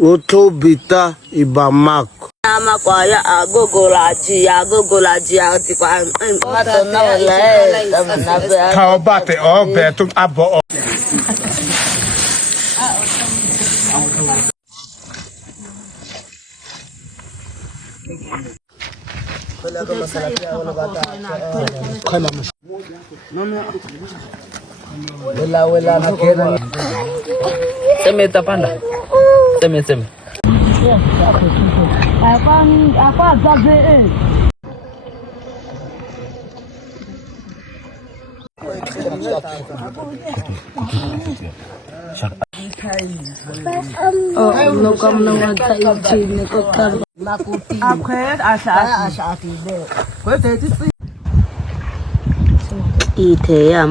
Otobita Ibamako. Amakwaya agogolaji atikwa matona le How about it all better abo Wala na kera. Seme tapanda. Seme. Apa zabe no kam no thai chi ne ko kar akhir asa ati de ko te ti i the